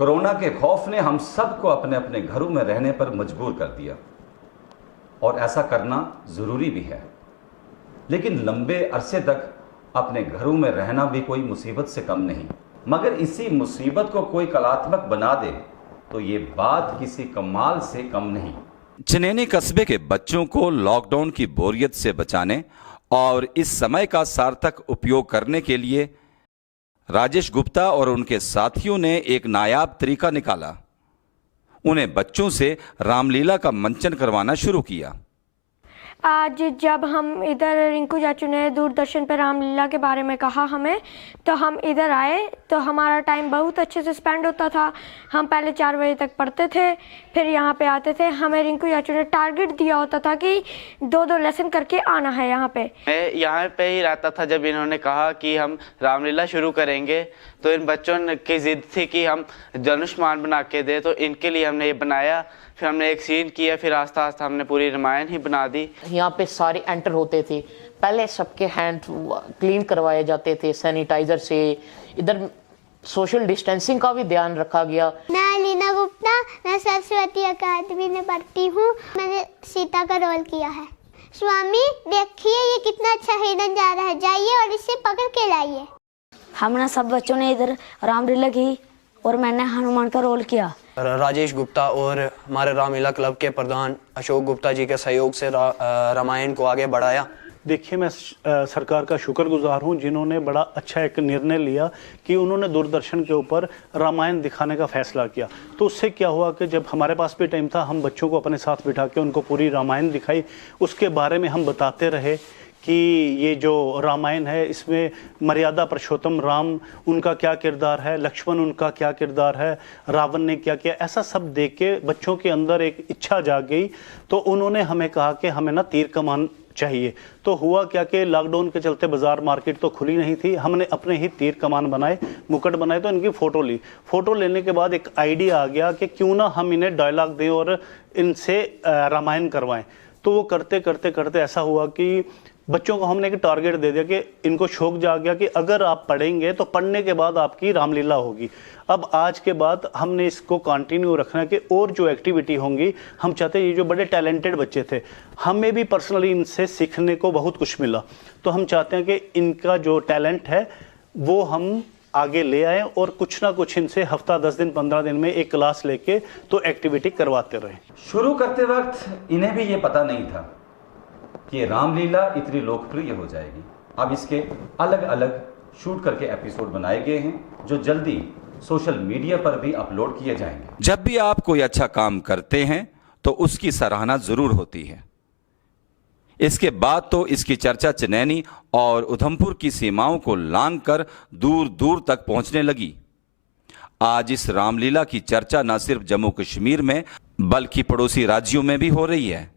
Corona के खौफ ने हम सबको अपने अपने घरों में रहने पर मजबूर कर दिया और ऐसा करना ज़रूरी भी है, लेकिन लंबे अरसे तक अपने घरों में रहना भी कोई मुसीबत से कम नहीं। मगर इसी मुसीबत को कोई कलात्मक बना दे तो ये बात किसी कमाल से कम नहीं। चनैनी कस्बे के बच्चों को लॉकडाउन की बोरियत से बचाने और इस समय का सार्थक उपयोग करने के लिए राजेश गुप्ता और उनके साथियों ने एक नायाब तरीका निकाला। उन्हें बच्चों से रामलीला का मंचन करवाना शुरू किया। आज जब हम इधर रिंकू चाचू ने दूरदर्शन पर रामलीला के बारे में कहा हमें, तो हम इधर आए तो हमारा टाइम बहुत अच्छे से स्पेंड होता था। हम पहले 4 बजे तक पढ़ते थे, फिर यहाँ पे आते थे। हमें रिंकू चाचू ने टारगेट दिया होता था कि 2-2 लेसन करके आना है यहाँ पे। मैं यहाँ पे ही रहता था। जब इन्होंने कहा कि हम रामलीला शुरू करेंगे तो इन बच्चों की जिद थी कि हम धनुष्मान बना के दे, तो इनके लिए हमने ये बनाया। फिर हमने एक सीन किया, फिर आस्ता आस्ता हमने पूरी रामायण ही बना दी। यहाँ पे सारे एंटर होते थे, पहले सबके हैंड क्लीन करवाए जाते थे सैनिटाइजर से। इधर सोशल डिस्टेंसिंग का भी ध्यान रखा गया। मैं लीना गुप्ता, मैं सरस्वती अकादमी में पढ़ती हूँ। मैंने सीता का रोल किया है। स्वामी देखिए ये कितना अच्छा हिरन जा रहा है, जाइए और इसे पकड़ के लाइए। हमने सब बच्चों ने इधर रामलीला की और मैंने हनुमान का रोल किया। राजेश गुप्ता और हमारे रामलीला क्लब के प्रधान अशोक गुप्ता जी के सहयोग से रामायण को आगे बढ़ाया। देखिए, मैं सरकार का शुक्रगुजार हूं जिन्होंने बड़ा अच्छा एक निर्णय लिया कि उन्होंने दूरदर्शन के ऊपर रामायण दिखाने का फैसला किया। तो उससे क्या हुआ कि जब हमारे पास भी टाइम था, हम बच्चों को अपने साथ बिठा के उनको पूरी रामायण दिखाई। उसके बारे में हम बताते रहे कि ये जो रामायण है इसमें मर्यादा पुरुषोत्तम राम उनका क्या किरदार है, लक्ष्मण उनका क्या किरदार है, रावण ने क्या किया, ऐसा सब देख के बच्चों के अंदर एक इच्छा जाग गई। तो उन्होंने हमें कहा कि हमें ना तीर कमान चाहिए। तो हुआ क्या कि लॉकडाउन के चलते बाजार मार्केट तो खुली नहीं थी। हमने अपने ही तीर कमान बनाए, मुकुट बनाए, तो इनकी फ़ोटो ली। फ़ोटो लेने के बाद एक आइडिया आ गया कि क्यों ना हम इन्हें डायलॉग दें और इनसे रामायण करवाएं। तो वो करते करते करते ऐसा हुआ कि बच्चों को हमने एक टारगेट दे दिया कि इनको शौक जाग गया कि अगर आप पढ़ेंगे तो पढ़ने के बाद आपकी रामलीला होगी। अब आज के बाद हमने इसको कंटिन्यू रखना कि और जो एक्टिविटी होंगी, हम चाहते हैं ये जो बड़े टैलेंटेड बच्चे थे, हमें भी पर्सनली इनसे सीखने को बहुत कुछ मिला। तो हम चाहते हैं कि इनका जो टैलेंट है वो हम आगे ले आएँ और कुछ ना कुछ इनसे हफ्ता 10 दिन 15 दिन में एक क्लास लेके तो एक्टिविटी करवाते रहें। शुरू करते वक्त इन्हें भी ये पता नहीं था कि रामलीला इतनी लोकप्रिय हो जाएगी। अब इसके अलग अलग शूट करके एपिसोड बनाए गए हैं जो जल्दी सोशल मीडिया पर भी अपलोड किए जाएंगे। जब भी आप कोई अच्छा काम करते हैं तो उसकी सराहना जरूर होती है। इसके बाद तो इसकी चर्चा चनैनी और उधमपुर की सीमाओं को लांघकर दूर दूर तक पहुंचने लगी। आज इस रामलीला की चर्चा न सिर्फ जम्मू कश्मीर में बल्कि पड़ोसी राज्यों में भी हो रही है।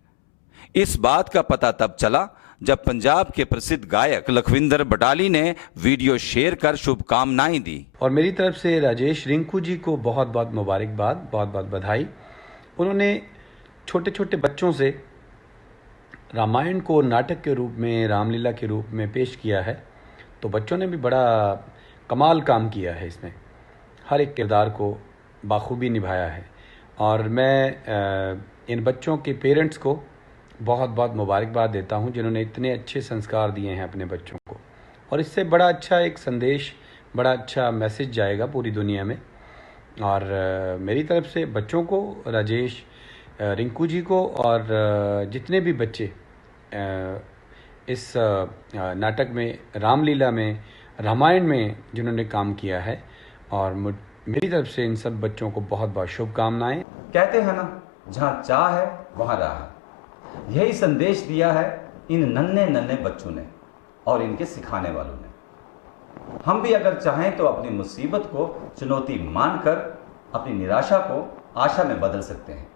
इस बात का पता तब चला जब पंजाब के प्रसिद्ध गायक लखविंदर बटाली ने वीडियो शेयर कर शुभकामनाएं दी। और मेरी तरफ से राजेश रिंकू जी को बहुत बहुत मुबारकबाद, बहुत बहुत बधाई। उन्होंने छोटे छोटे बच्चों से रामायण को नाटक के रूप में, रामलीला के रूप में पेश किया है। तो बच्चों ने भी बड़ा कमाल काम किया है। इसमें हर एक किरदार को बाखूबी निभाया है। और मैं इन बच्चों के पेरेंट्स को बहुत बहुत मुबारकबाद देता हूं जिन्होंने इतने अच्छे संस्कार दिए हैं अपने बच्चों को। और इससे बड़ा अच्छा एक संदेश, बड़ा अच्छा मैसेज जाएगा पूरी दुनिया में। और मेरी तरफ से बच्चों को, राजेश, रिंकू जी को और जितने भी बच्चे इस नाटक में, रामलीला में, रामायण में जिन्होंने काम किया है, और मेरी तरफ से इन सब बच्चों को बहुत बहुत शुभकामनाएं। कहते हैं ना, जहाँ चाह है वहाँ राह। यही संदेश दिया है इन नन्हे नन्हे बच्चों ने और इनके सिखाने वालों ने। हम भी अगर चाहें तो अपनी मुसीबत को चुनौती मानकर अपनी निराशा को आशा में बदल सकते हैं।